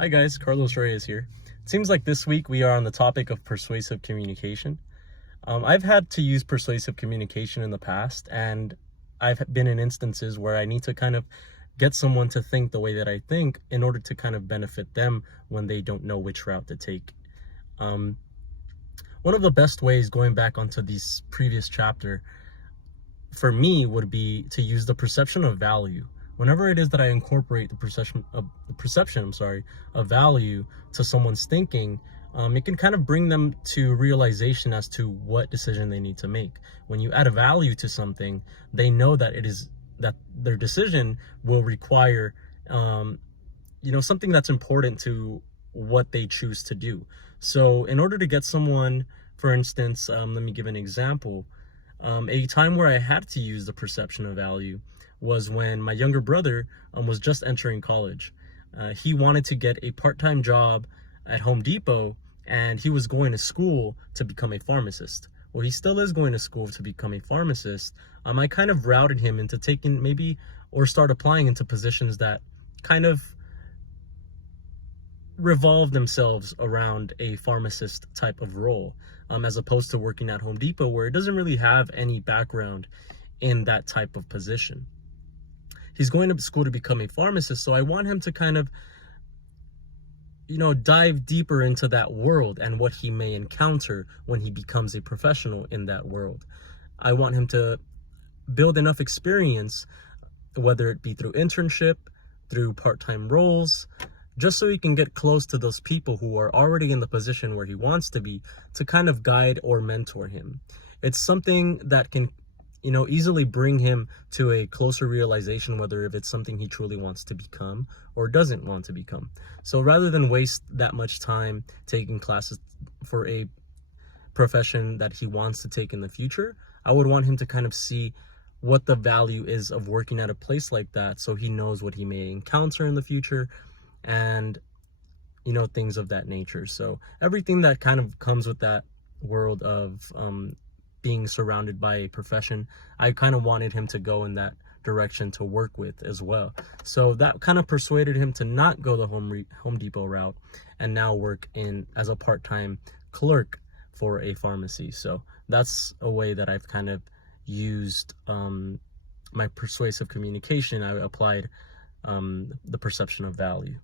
Hi guys, Carlos Reyes here. It seems like this week we are on the topic of persuasive communication. I've had to use persuasive communication in the past, and I've been in instances where I need to kind of get someone to think the way that I think in order to kind of benefit them when they don't know which route to take. Um, One of the best ways, going back onto this previous chapter, for me would be to use the perception of value. Whenever it is that I incorporate the perception of value to someone's thinking, it can kind of bring them to realization as to what decision they need to make. When you add a value to something, they know that that their decision will require, something that's important to what they choose to do. So in order to get someone, for instance, let me give an example. A time where I had to use the perception of value was when my younger brother was just entering college. He wanted to get a part-time job at Home Depot, and he was going to school to become a pharmacist. Well, he still is going to school to become a pharmacist. I kind of routed him into taking or start applying into positions that kind of revolve themselves around a pharmacist type of role, as opposed to working at Home Depot, where it doesn't really have any background in that type of position. He's going to school to become a pharmacist, so I want him to kind of, dive deeper into that world and what he may encounter when he becomes a professional in that world. I want him to build enough experience, whether it be through internship, through part-time roles, just so he can get close to those people who are already in the position where he wants to be, to kind of guide or mentor him. It's something that can, easily bring him to a closer realization, whether if it's something he truly wants to become or doesn't want to become. So rather than waste that much time taking classes for a profession that he wants to take in the future, I would want him to kind of see what the value is of working at a place like that, so he knows what he may encounter in the future, and things of that nature. So everything that kind of comes with that world of being surrounded by a profession, I kind of wanted him to go in that direction to work with as well. So that kind of persuaded him to not go the Home Depot route and now work as a part-time clerk for a pharmacy. So that's a way that I've kind of used my persuasive communication. I applied the perception of value.